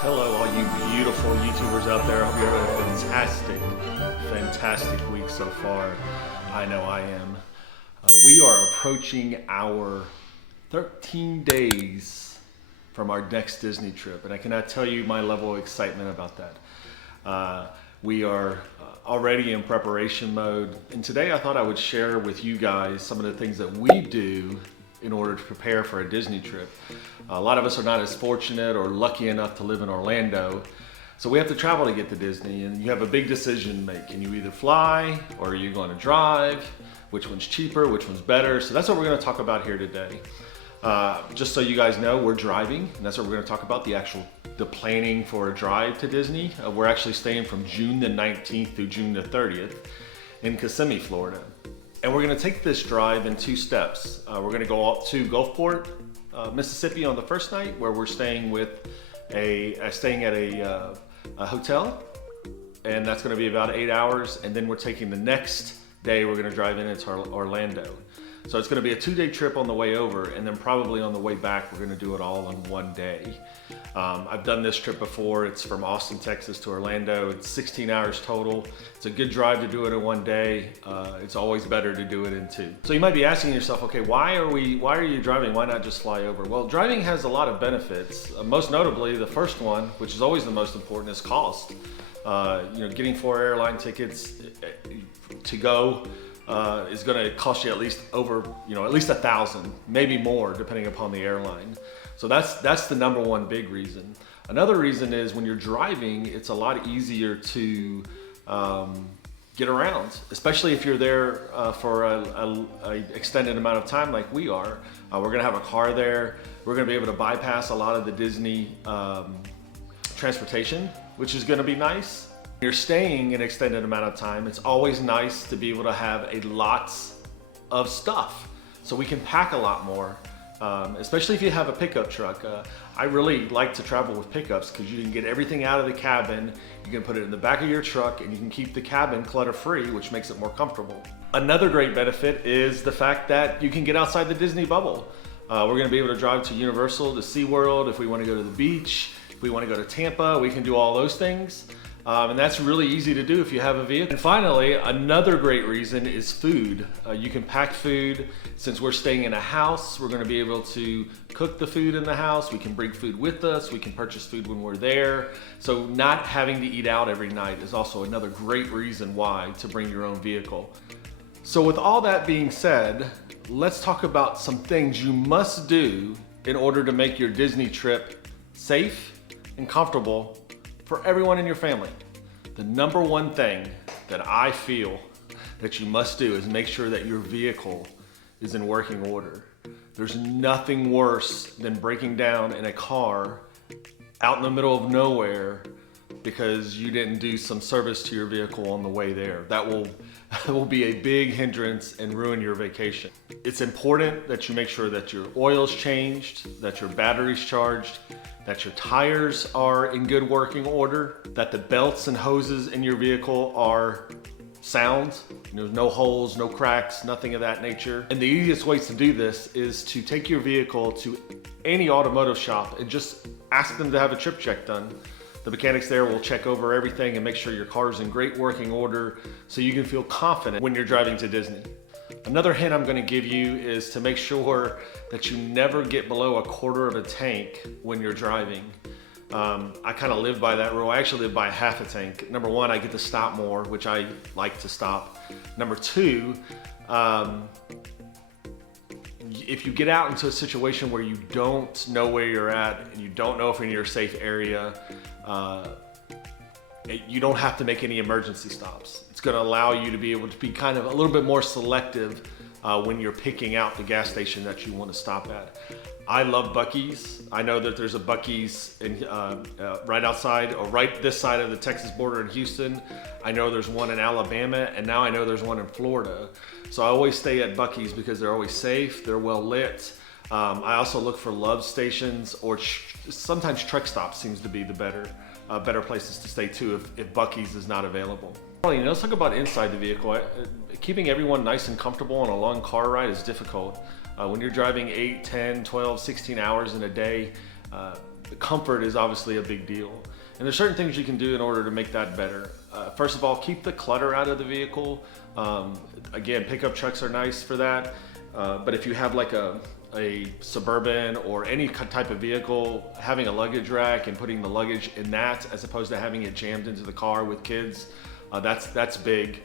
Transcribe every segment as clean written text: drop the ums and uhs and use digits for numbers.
Hello, all you beautiful YouTubers out there. I hope you're having a fantastic week so far. I know I am. We are approaching our 13 days from our next Disney trip, and I cannot tell you my level of excitement about that. We are already in preparation mode, and today I thought I would share with you guys some of the things that we do in order to prepare for a Disney trip. A lot of us are not as fortunate or lucky enough to live in Orlando, so we have to travel to get to Disney, and you have a big decision to make. Can you either fly or are you going to drive? Which one's cheaper? Which one's better? So that's what we're going to talk about here today. Just so you guys know, we're driving, and that's what we're going to talk about, the planning for a drive to Disney. We're actually staying from June the 19th through June the 30th in Kissimmee, Florida. And we're going to take this drive in two steps. We're going to go up to Gulfport, Mississippi on the first night, where we're staying at a hotel, and that's going to be about 8 hours. And then we're taking the next day, we're going to drive into Orlando. So it's going to be a 2-day trip on the way over, and then probably on the way back, we're going to do it all in one day. I've done this trip before. It's from Austin, Texas to Orlando. It's 16 hours total. It's a good drive to do it in one day. It's always better to do it in two. So you might be asking yourself, okay, why are you driving? Why not just fly over? Well, driving has a lot of benefits. Most notably, the first one, which is always the most important, is cost. Getting 4 airline tickets to go is going to cost you at least $1,000, maybe more, depending upon the airline. So that's the number one big reason. Another reason is when you're driving, it's a lot easier to get around, especially if you're there for a extended amount of time like we are. We're going to have a car there. We're going to be able to bypass a lot of the Disney transportation, which is going to be nice. You're staying an extended amount of time. It's always nice to be able to have lots of stuff, so we can pack a lot more, especially if you have a pickup truck. I really like to travel with pickups because you can get everything out of the cabin, you can put it in the back of your truck, and you can keep the cabin clutter-free, which makes it more comfortable. Another great benefit is the fact that you can get outside the Disney bubble. We're going to be able to drive to Universal, to SeaWorld. If we want to go to the beach, if we want to go to Tampa, we can do all those things. And that's really easy to do if you have a vehicle. And finally, another great reason is food. You can pack food. Since we're staying in a house, we're going to be able to cook the food in the house. We can bring food with us. We can purchase food when we're there. So not having to eat out every night is also another great reason why to bring your own vehicle. So with all that being said, let's talk about some things you must do in order to make your Disney trip safe and comfortable for everyone in your family. The number one thing that I feel that you must do is make sure that your vehicle is in working order. There's nothing worse than breaking down in a car out in the middle of nowhere because you didn't do some service to your vehicle on the way there. That will be a big hindrance and ruin your vacation. It's important that you make sure that your oil's changed, that your battery's charged, that your tires are in good working order, that the belts and hoses in your vehicle are sound. There's no holes, no cracks, nothing of that nature. And the easiest ways to do this is to take your vehicle to any automotive shop and just ask them to have a trip check done. The mechanics there will check over everything and make sure your car's in great working order so you can feel confident when you're driving to Disney. Another hint I'm going to give you is to make sure that you never get below 1/4 of a tank when you're driving. I kind of live by that rule. I actually live by half a tank. Number one, I get to stop more, which I like to stop. Number two, if you get out into a situation where you don't know where you're at and you don't know if you're in your safe area, you don't have to make any emergency stops. It's going to allow you to be able to be kind of a little bit more selective when you're picking out the gas station that you want to stop at. I love Buc-ee's. I know that there's a Buc-ee's right outside or right this side of the Texas border in Houston. I know there's one in Alabama, and now I know there's one in Florida. So I always stay at Buc-ee's because they're always safe, they're well lit. I also look for love stations, or sometimes truck stops seems to be the better places to stay too if Buc-ee's is not available. Let's talk about inside the vehicle. Keeping everyone nice and comfortable on a long car ride is difficult. When you're driving 8, 10, 12, 16 hours in a day, comfort is obviously a big deal. And there's certain things you can do in order to make that better. First of all, keep the clutter out of the vehicle. Again, pickup trucks are nice for that. But if you have like a Suburban or any type of vehicle, having a luggage rack and putting the luggage in that as opposed to having it jammed into the car with kids, that's big.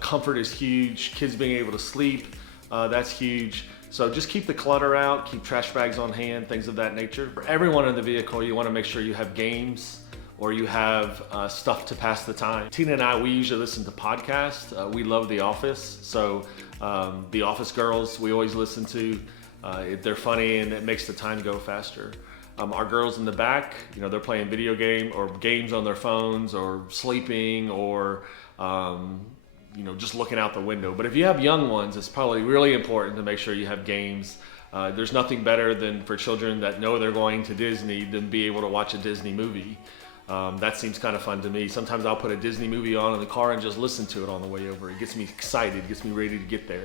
Comfort is huge. Kids being able to sleep, that's huge. So just keep the clutter out, keep trash bags on hand, things of that nature. For everyone in the vehicle, you want to make sure you have games or you have stuff to pass the time. Tina and I, we usually listen to podcasts. We love The Office. So The Office Girls, we always listen to. They're funny and it makes the time go faster. Our girls in the back, they're playing video game or games on their phones or sleeping or just looking out the window. But if you have young ones, it's probably really important to make sure you have games. There's nothing better than for children that know they're going to Disney than be able to watch a Disney movie. That seems kind of fun to me. Sometimes I'll put a Disney movie on in the car and just listen to it on the way over. It gets me excited, gets me ready to get there.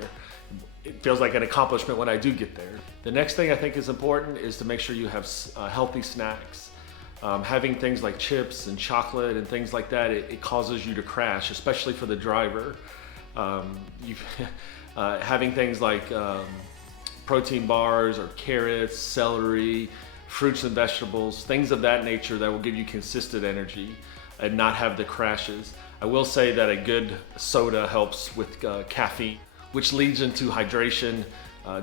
It feels like an accomplishment when I do get there. The next thing I think is important is to make sure you have healthy snacks. Having things like chips and chocolate and things like that, it causes you to crash, especially for the driver. Having things like protein bars or carrots, celery, fruits and vegetables, things of that nature that will give you consistent energy and not have the crashes. I will say that a good soda helps with caffeine, which leads into hydration.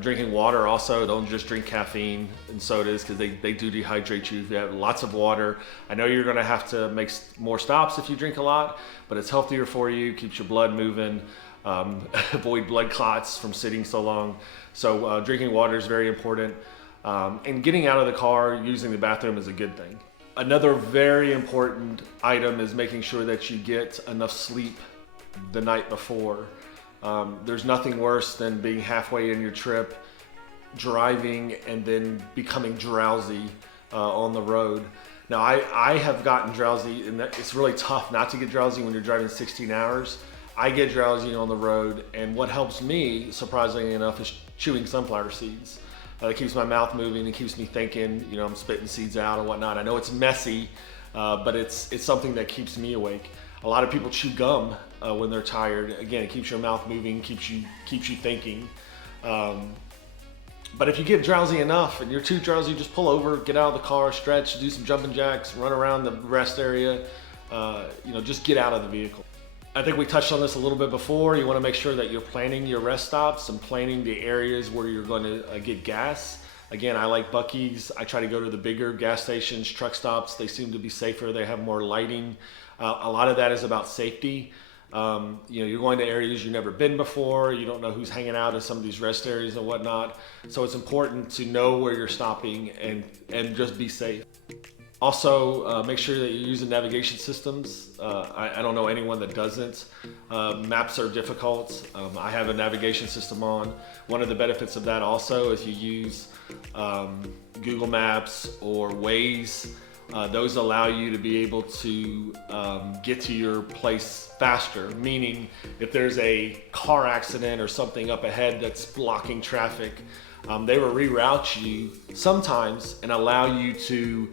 Drinking water also, don't just drink caffeine and sodas because they do dehydrate you. If you have lots of water, I know you're gonna have to make more stops if you drink a lot, but it's healthier for you, keeps your blood moving, avoid blood clots from sitting so long. So drinking water is very important. And getting out of the car, using the bathroom is a good thing. Another very important item is making sure that you get enough sleep the night before. There's nothing worse than being halfway in your trip, driving, and then becoming drowsy on the road. Now, I have gotten drowsy, and it's really tough not to get drowsy when you're driving 16 hours. I get drowsy on the road, and what helps me, surprisingly enough, is chewing sunflower seeds. It keeps my mouth moving and keeps me thinking, I'm spitting seeds out and whatnot. I know it's messy, but it's something that keeps me awake. A lot of people chew gum when they're tired. Again, it keeps your mouth moving, keeps you thinking. But if you get drowsy enough and you're too drowsy, just pull over, get out of the car, stretch, do some jumping jacks, run around the rest area. Just get out of the vehicle. I think we touched on this a little bit before. You want to make sure that you're planning your rest stops and planning the areas where you're going to get gas. Again, I like Buc-ee's. I try to go to the bigger gas stations, truck stops. They seem to be safer. They have more lighting. A lot of that is about safety. You're going to areas you've never been before. You don't know who's hanging out in some of these rest areas and whatnot. So it's important to know where you're stopping and just be safe. Also, make sure that you're using navigation systems. I don't know anyone that doesn't. Maps are difficult. I have a navigation system on. One of the benefits of that also is you use Google Maps or Waze. Those allow you to be able to get to your place faster, meaning if there's a car accident or something up ahead that's blocking traffic, they will reroute you sometimes and allow you to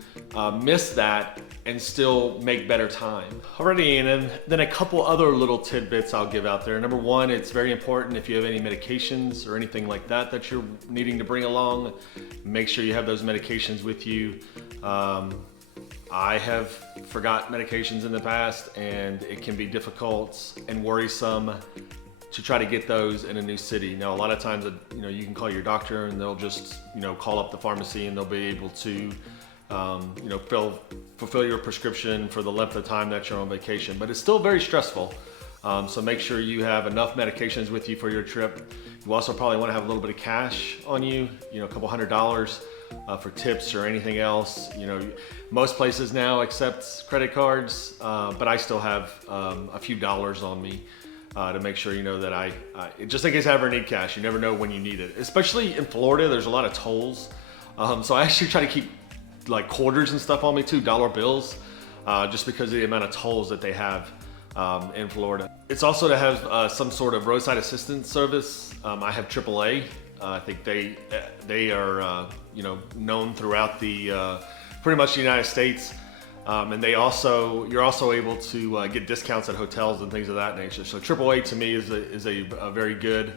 miss that and still make better time. Alrighty, and then a couple other little tidbits I'll give out there. Number one, it's very important if you have any medications or anything like that that you're needing to bring along, make sure you have those medications with you. I have forgot medications in the past, and it can be difficult and worrisome to try to get those in a new city. Now, a lot of times, you can call your doctor and they'll just, call up the pharmacy and they'll be able to, fulfill your prescription for the length of time that you're on vacation. But it's still very stressful. So make sure you have enough medications with you for your trip. You also probably want to have a little bit of cash on you, a couple $100 for tips or anything else. Most places now accept credit cards, but I still have a few dollars on me to make sure that I just in case I ever need cash. You never know when you need it. Especially in Florida, there's a lot of tolls. So I actually try to keep like quarters and stuff on me too, dollar bills, just because of the amount of tolls that they have in Florida. It's also to have some sort of roadside assistance service. I have AAA. I think they are known throughout the pretty much the United States. And you're also able to get discounts at hotels and things of that nature. So AAA to me is a very good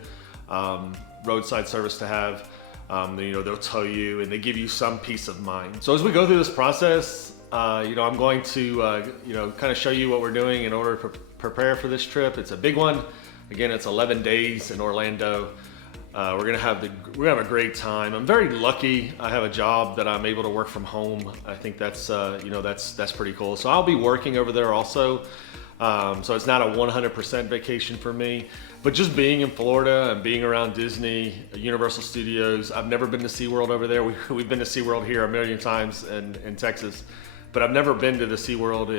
roadside service to have. They'll tow you and they give you some peace of mind. So as we go through this process, I'm going to kind of show you what we're doing in order to prepare for this trip. It's a big one. Again, it's 11 days in Orlando. We're gonna have a great time. I'm very lucky. I have a job that I'm able to work from home. I think that's that's pretty cool. So I'll be working over there also. So it's not a 100% vacation for me, but just being in Florida and being around Disney, Universal Studios. I've never been to SeaWorld over there. We've been to SeaWorld here a million times in Texas, but I've never been to the SeaWorld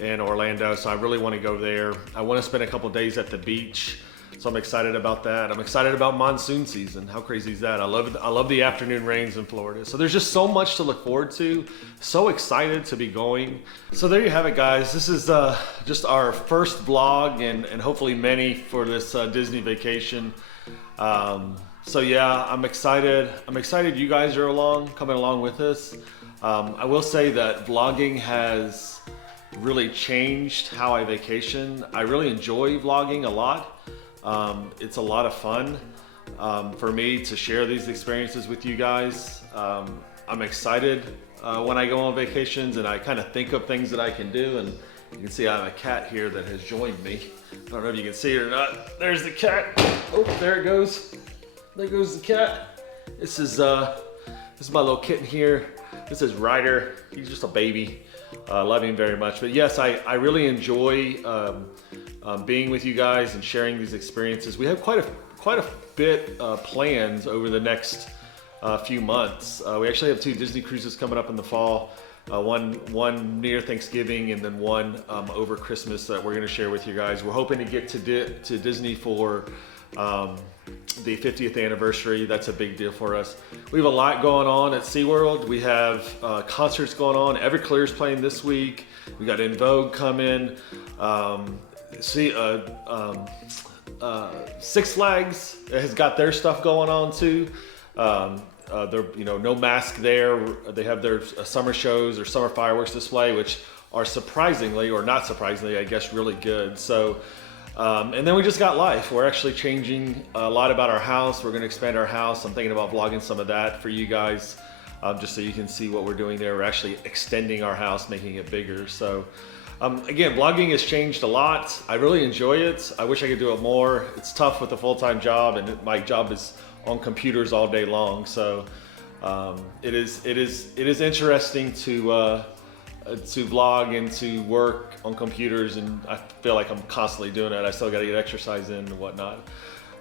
in Orlando. So I really want to go there. I want to spend a couple days at the beach. So I'm excited about that. I'm excited about monsoon season. How crazy is that? I love the afternoon rains in Florida. So there's just so much to look forward to. So excited to be going. So there you have it, guys. This is just our first vlog and hopefully many for this Disney vacation. So yeah, I'm excited. I'm excited you guys are coming along with us. I will say that vlogging has really changed how I vacation. I really enjoy vlogging a lot. It's a lot of fun for me to share these experiences with you guys. I'm excited when I go on vacations and I kind of think of things that I can do, and you can see I have a cat here that has joined me. I don't know if you can see it or not. There's the cat. Oh, there it goes. There goes the cat. This is my little kitten here. This is Ryder. He's just a baby. Love him very much. But yes, I really enjoy being with you guys and sharing these experiences. We have quite a bit planned over the next few months. We actually have 2 Disney cruises coming up in the fall. One near Thanksgiving and then one over Christmas that we're going to share with you guys. We're hoping to get to Disney for the 50th anniversary. That's a big deal for us. We have a lot going on at SeaWorld. We have concerts going on. Everclear's playing this week. We got En Vogue coming. Six Flags has got their stuff going on too. They're no mask there. They have their summer shows or summer fireworks display, which are surprisingly, or not surprisingly, I guess, really good. So, and then we just got life. We're actually changing a lot about our house. We're going to expand our house. I'm thinking about vlogging some of that for you guys, just so you can see what we're doing there. We're actually extending our house, making it bigger. So. Again, vlogging has changed a lot. I really enjoy it. I wish I could do it more. It's tough with a full-time job, and my job is on computers all day long. So it is interesting to vlog and to work on computers, and I feel like I'm constantly doing it. I still got to get exercise in and whatnot.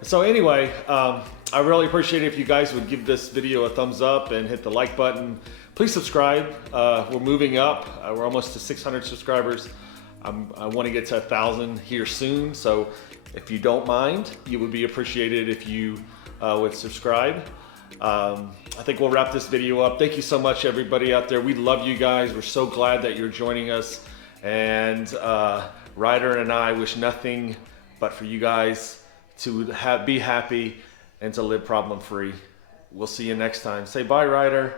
So anyway, I really appreciate it if you guys would give this video a thumbs up and hit the like button. Please subscribe. We're moving up. We're almost to 600 subscribers. I want to get to 1,000 here soon. So if you don't mind, it would be appreciated if you would subscribe. I think we'll wrap this video up. Thank you so much, everybody out there. We love you guys. We're so glad that you're joining us. And Ryder and I wish nothing but for you guys to be happy and to live problem-free. We'll see you next time. Say bye, Ryder.